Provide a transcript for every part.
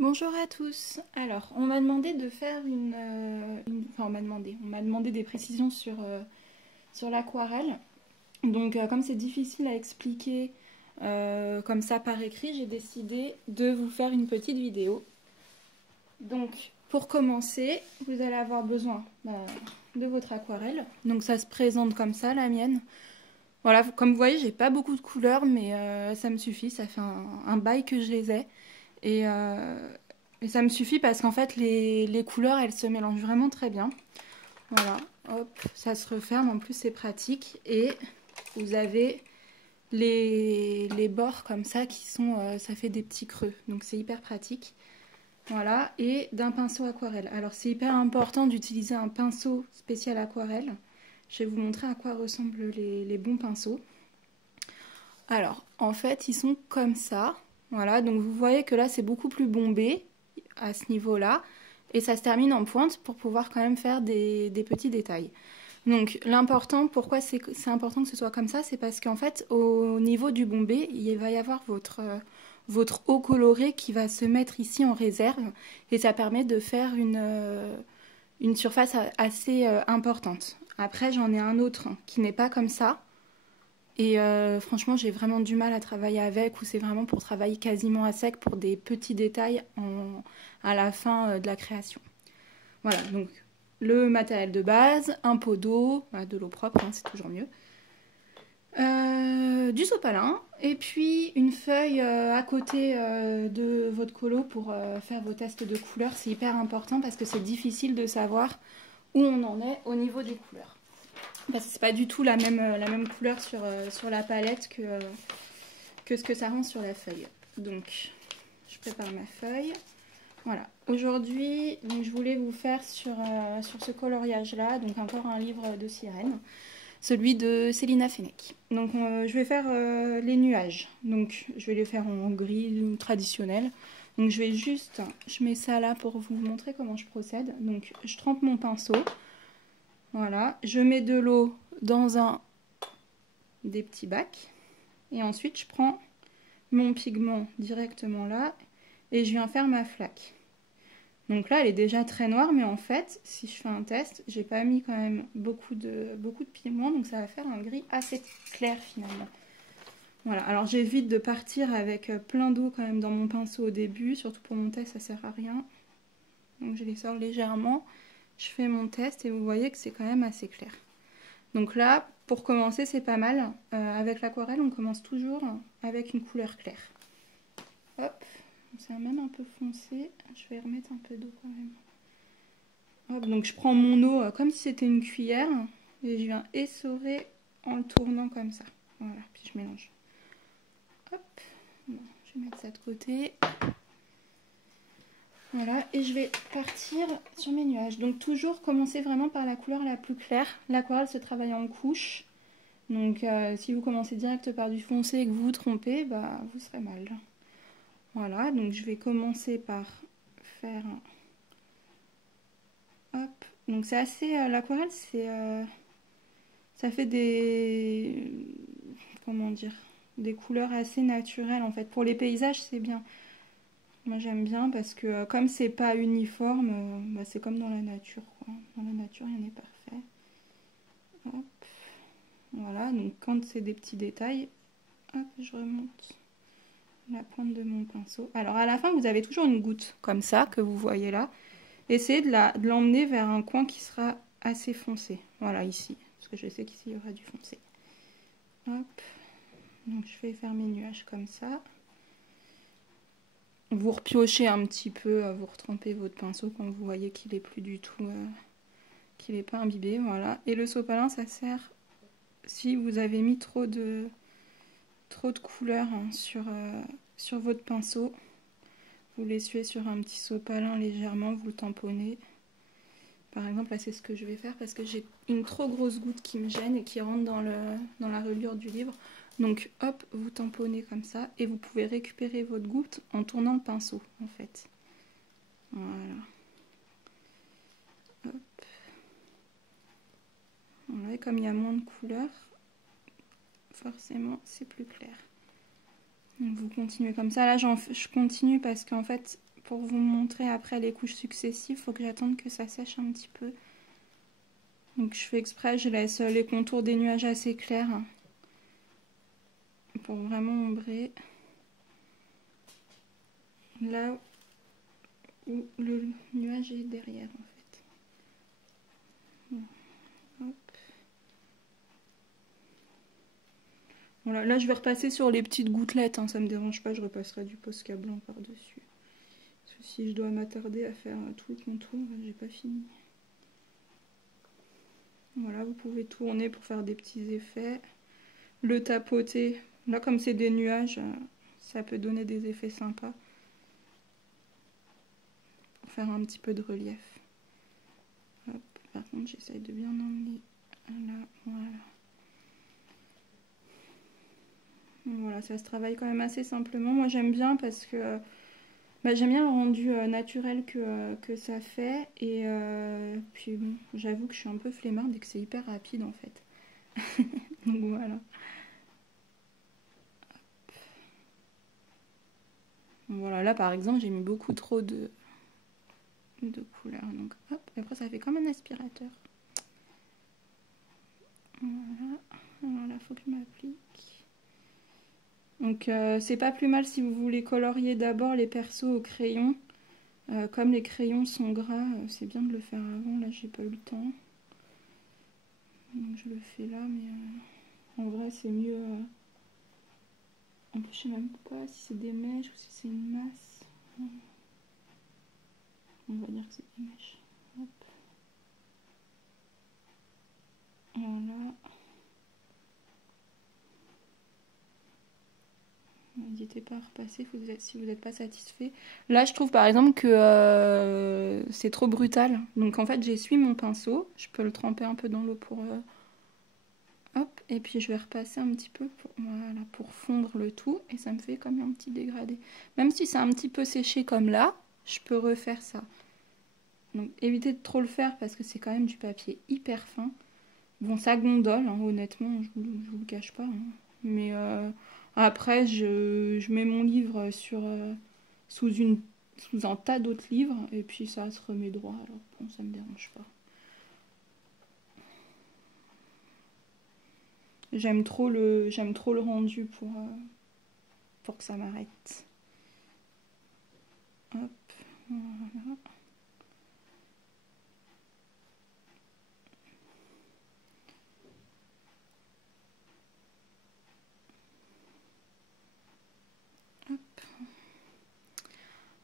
Bonjour à tous. Alors, on m'a demandé de faire enfin, on m'a demandé des précisions sur l'aquarelle. Donc, comme c'est difficile à expliquer comme ça par écrit, j'ai décidé de vous faire une petite vidéo. Donc, pour commencer, vous allez avoir besoin de votre aquarelle. Donc, ça se présente comme ça, la mienne. Voilà, comme vous voyez, j'ai pas beaucoup de couleurs, mais ça me suffit. Ça fait un bail que je les ai. Et, et ça me suffit parce qu'en fait, les couleurs, elles se mélangent vraiment très bien. Voilà, hop, ça se referme. En plus, c'est pratique. Et vous avez les bords comme ça qui sont... ça fait des petits creux. Donc, c'est hyper pratique. Voilà, et d'un pinceau aquarelle. Alors, c'est hyper important d'utiliser un pinceau spécial aquarelle. Je vais vous montrer à quoi ressemblent les bons pinceaux. Alors, en fait, ils sont comme ça. Voilà, donc vous voyez que là, c'est beaucoup plus bombé à ce niveau-là. Et ça se termine en pointe pour pouvoir quand même faire des petits détails. Donc, l'important, pourquoi c'est important que ce soit comme ça, c'est parce qu'en fait, au niveau du bombé, il va y avoir votre eau colorée qui va se mettre ici en réserve. Et ça permet de faire une surface assez importante. Après, j'en ai un autre qui n'est pas comme ça. Et franchement, j'ai vraiment du mal à travailler avec, ou c'est vraiment pour travailler quasiment à sec pour des petits détails à la fin de la création. Voilà, donc le matériel de base, un pot d'eau, de l'eau propre, c'est toujours mieux. Du sopalin, et puis une feuille à côté de votre colo pour faire vos tests de couleurs. C'est hyper important parce que c'est difficile de savoir où on en est au niveau des couleurs. Parce que c'est pas du tout la même couleur sur la palette que ce que ça rend sur la feuille. Donc, je prépare ma feuille. Voilà. Aujourd'hui, je voulais vous faire sur ce coloriage-là, donc encore un livre de sirène, celui de Célina Fenech. Donc, je vais faire les nuages. Donc, je vais les faire en gris traditionnel. Donc, je mets ça là pour vous montrer comment je procède. Donc, je trempe mon pinceau. Voilà, je mets de l'eau dans des petits bacs et ensuite je prends mon pigment directement là et je viens faire ma flaque. Donc là, elle est déjà très noire, mais en fait, si je fais un test, j'ai pas mis quand même beaucoup de pigment, donc ça va faire un gris assez clair finalement. Voilà, alors j'évite de partir avec plein d'eau quand même dans mon pinceau au début, surtout pour mon test, ça sert à rien. Donc je les sors légèrement. Je fais mon test et vous voyez que c'est quand même assez clair. Donc là, pour commencer, c'est pas mal. Avec l'aquarelle, on commence toujours avec une couleur claire. Hop, c'est même un peu foncé. Je vais remettre un peu d'eau quand même. Hop, donc je prends mon eau comme si c'était une cuillère et je viens essorer en le tournant comme ça. Voilà, puis je mélange. Hop, bon, je vais mettre ça de côté. Voilà, et je vais partir sur mes nuages. Donc toujours commencer vraiment par la couleur la plus claire. L'aquarelle se travaille en couches. Donc si vous commencez direct par du foncé et que vous vous trompez, vous serez mal. Voilà, donc je vais commencer par faire... Hop, donc c'est assez... l'aquarelle, ça fait des... Comment dire? Des couleurs assez naturelles en fait. Pour les paysages, c'est bien. Moi j'aime bien parce que comme c'est pas uniforme, c'est comme dans la nature quoi. Dans la nature rien n'est parfait. Hop. Voilà, donc quand c'est des petits détails, hop, je remonte la pointe de mon pinceau. Alors à la fin vous avez toujours une goutte comme ça que vous voyez là. Essayez de l'emmener vers un coin qui sera assez foncé. Voilà ici, parce que je sais qu'ici il y aura du foncé. Hop. Donc je vais faire mes nuages comme ça. Vous repiochez un petit peu, vous retrempez votre pinceau quand vous voyez qu'il est plus du tout, qu'il n'est pas imbibé, voilà. Et le sopalin, ça sert si vous avez mis trop de couleur sur votre pinceau. Vous l'essuyez sur un petit sopalin légèrement, vous le tamponnez. Par exemple, là c'est ce que je vais faire parce que j'ai une trop grosse goutte qui me gêne et qui rentre dans la reliure du livre. Donc hop, vous tamponnez comme ça et vous pouvez récupérer votre goutte en tournant le pinceau en fait. Voilà. Hop. Voilà, et comme il y a moins de couleurs, forcément c'est plus clair. Donc vous continuez comme ça. Là je continue parce qu'en fait pour vous montrer après les couches successives, il faut que j'attende que ça sèche un petit peu. Donc je fais exprès, je laisse les contours des nuages assez clairs pour vraiment ombrer là où le nuage est derrière en fait. Hop. Voilà, là je vais repasser sur les petites gouttelettes, hein, ça me dérange pas, je repasserai du Posca blanc par-dessus. Parce que si je dois m'attarder à faire tout le contour, j'ai pas fini. Voilà, vous pouvez tourner pour faire des petits effets. Le tapoter, là comme c'est des nuages, ça peut donner des effets sympas. Pour faire un petit peu de relief. Hop, par contre j'essaye de bien emmener là, voilà. Voilà, ça se travaille quand même assez simplement. Moi j'aime bien parce que j'aime bien le rendu naturel que ça fait. Et puis bon, j'avoue que je suis un peu flemmarde et que c'est hyper rapide en fait. Donc voilà. Voilà, là par exemple j'ai mis beaucoup trop de couleurs. Donc hop, et après ça fait comme un aspirateur. Voilà. Alors là, il faut que je m'applique. Donc c'est pas plus mal si vous voulez colorier d'abord les persos au crayon. Comme les crayons sont gras, c'est bien de le faire avant. Là, j'ai pas eu le temps. Donc je le fais là, mais en vrai, c'est mieux. En plus, je sais même pas si c'est des mèches ou si c'est une masse. On va dire que c'est des mèches. Hop. Voilà. N'hésitez pas à repasser si vous n'êtes pas satisfait. Là, je trouve par exemple que c'est trop brutal. Donc en fait, j'essuie mon pinceau. Je peux le tremper un peu dans l'eau pour... hop, et puis je vais repasser un petit peu voilà, pour fondre le tout. Et ça me fait comme un petit dégradé. Même si c'est un petit peu séché comme là, je peux refaire ça. Donc évitez de trop le faire parce que c'est quand même du papier hyper fin. Bon, ça gondole, hein, honnêtement, je vous le cache pas. Hein. Mais après, je mets mon livre sous un tas d'autres livres et puis ça se remet droit. Alors bon, ça me dérange pas. J'aime trop le rendu pour que ça m'arrête. Hop, voilà.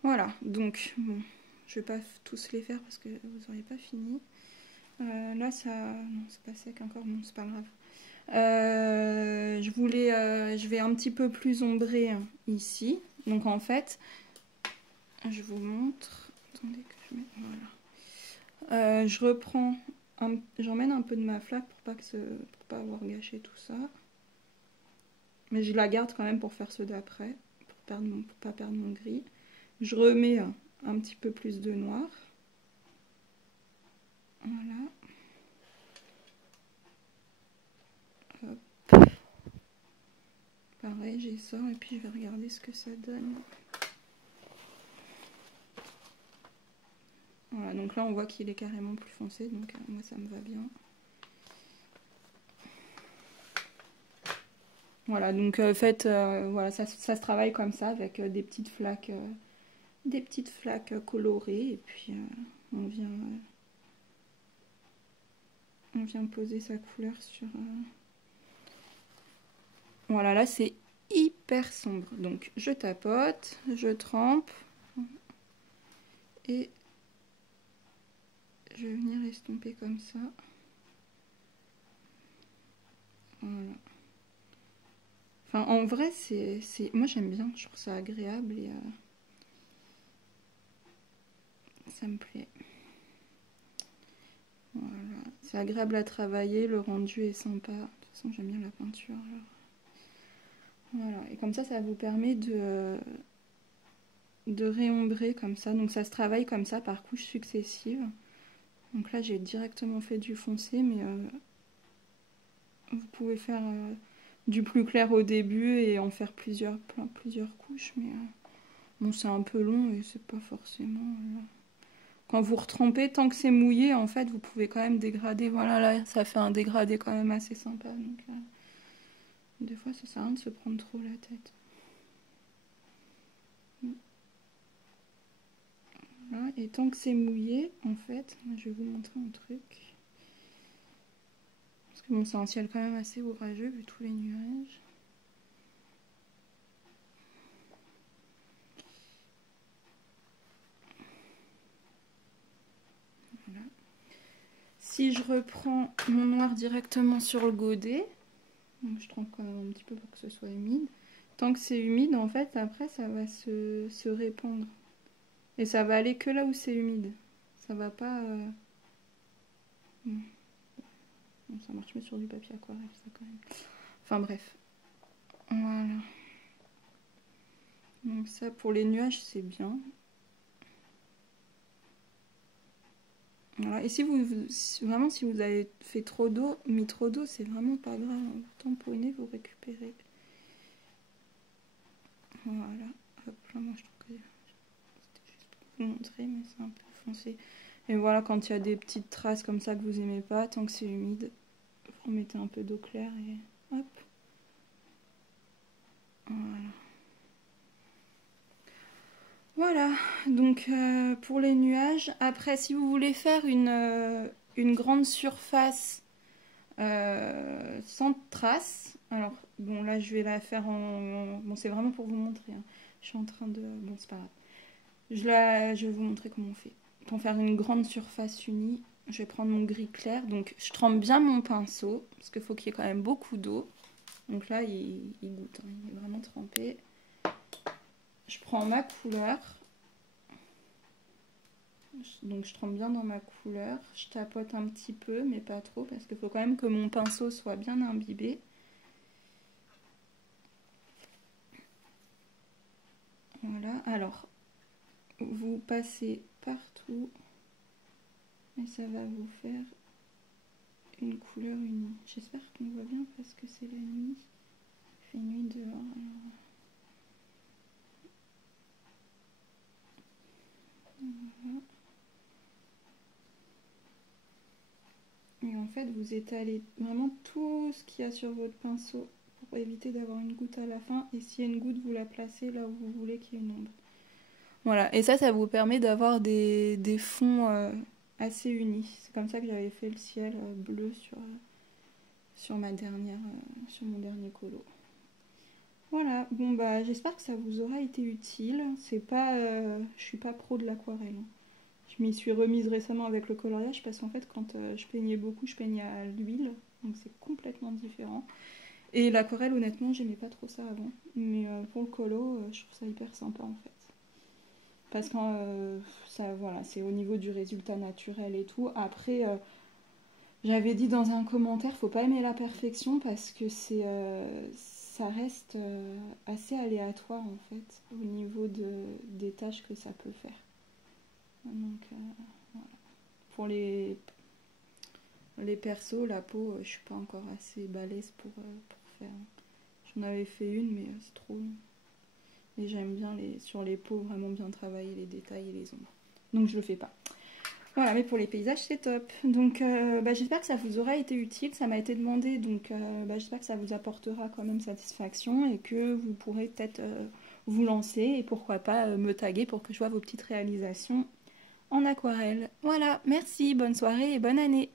Voilà, donc bon, je vais pas tous les faire parce que vous n'auriez pas fini. Là, ça... Non, c'est pas sec encore, bon, c'est pas grave. Je vais un petit peu plus ombrer hein, ici. Donc en fait, je vous montre. Attendez que je mette... Voilà. Je reprends... J'emmène un peu de ma flaque pour pas avoir gâché tout ça. Mais je la garde quand même pour faire ceux d'après. Pour pas perdre mon gris. Je remets un petit peu plus de noir. Voilà. Hop. Pareil, j'essore et puis je vais regarder ce que ça donne. Voilà, donc là on voit qu'il est carrément plus foncé, donc moi ça me va bien. Voilà, donc voilà, ça se travaille comme ça avec des petites flaques colorées et puis on vient poser sa couleur sur... Voilà, là c'est hyper sombre, donc je tapote, je trempe et je vais venir estomper comme ça. Voilà. Enfin, en vrai, moi j'aime bien, je trouve ça agréable et ça me plaît. Voilà, c'est agréable à travailler, le rendu est sympa. De toute façon, j'aime bien la peinture. Alors. Voilà, et comme ça vous permet de réombrer comme ça. Donc ça se travaille comme ça par couches successives. Donc là, j'ai directement fait du foncé, mais vous pouvez faire du plus clair au début et en faire plusieurs couches. Mais Bon, c'est un peu long et c'est pas forcément... Quand vous retrempez, tant que c'est mouillé, en fait, vous pouvez quand même dégrader. Voilà, là, ça fait un dégradé quand même assez sympa. Donc, des fois, ça sert à rien de se prendre trop la tête. Voilà, et tant que c'est mouillé, en fait, je vais vous montrer un truc. Parce que bon, c'est un ciel quand même assez orageux vu tous les nuages. Voilà. Si je reprends mon noir directement sur le godet, donc je trempe quand même un petit peu pour que ce soit humide. Tant que c'est humide, en fait, après, ça va se répandre. Et ça va aller que là où c'est humide. Ça va pas... Bon, ça marche mieux sur du papier aquarelle, ça quand même. Enfin bref. Voilà. Donc ça, pour les nuages, c'est bien. Voilà. Et si vraiment, si vous avez fait trop d'eau, mis trop d'eau, c'est vraiment pas grave. Vous tamponnez, vous récupérez. Voilà. Hop là, moi je trouve que c'était juste pour vous montrer, mais c'est un peu foncé. Et voilà, quand il y a des petites traces comme ça que vous aimez pas, tant que c'est humide, vous remettez un peu d'eau claire et hop. Voilà. Voilà, donc pour les nuages. Après, si vous voulez faire une grande surface sans traces, alors bon là je vais la faire bon c'est vraiment pour vous montrer, hein. Je suis en train de... Bon c'est pas grave. Je vais vous montrer comment on fait. Pour faire une grande surface unie, je vais prendre mon gris clair. Donc je trempe bien mon pinceau, parce qu'il faut qu'il y ait quand même beaucoup d'eau. Donc là il goûte, hein, il est vraiment trempé. Je prends ma couleur. Donc je trempe bien dans ma couleur, je tapote un petit peu mais pas trop parce qu'il faut quand même que mon pinceau soit bien imbibé. Voilà, alors vous passez partout et ça va vous faire une couleur unie. J'espère qu'on voit bien parce que c'est la nuit, il fait nuit dehors. Alors... Voilà. Et en fait, vous étalez vraiment tout ce qu'il y a sur votre pinceau pour éviter d'avoir une goutte à la fin. Et s'il y a une goutte, vous la placez là où vous voulez qu'il y ait une ombre. Voilà, et ça vous permet d'avoir des fonds assez unis. C'est comme ça que j'avais fait le ciel bleu sur mon dernier colo. Voilà, bon bah j'espère que ça vous aura été utile. C'est pas, je suis pas pro de l'aquarelle, hein. Je m'y suis remise récemment avec le coloriage parce qu'en fait quand je peignais beaucoup, je peignais à l'huile, donc c'est complètement différent. Et l'aquarelle honnêtement j'aimais pas trop ça avant, mais pour le colo je trouve ça hyper sympa en fait. Parce que ça, voilà, c'est au niveau du résultat naturel et tout. Après, j'avais dit dans un commentaire, faut pas aimer la perfection parce que ça reste assez aléatoire en fait au niveau des tâches que ça peut faire. Donc voilà. Pour les persos, la peau, je suis pas encore assez balèze pour faire. J'en avais fait une, mais c'est trop long. Et j'aime bien sur les peaux vraiment bien travailler les détails et les ombres. Donc je le fais pas. Voilà, mais pour les paysages c'est top. Donc j'espère que ça vous aura été utile. Ça m'a été demandé, donc j'espère que ça vous apportera quand même satisfaction et que vous pourrez peut-être vous lancer et pourquoi pas me taguer pour que je vois vos petites réalisations en aquarelle. Voilà, merci, bonne soirée et bonne année.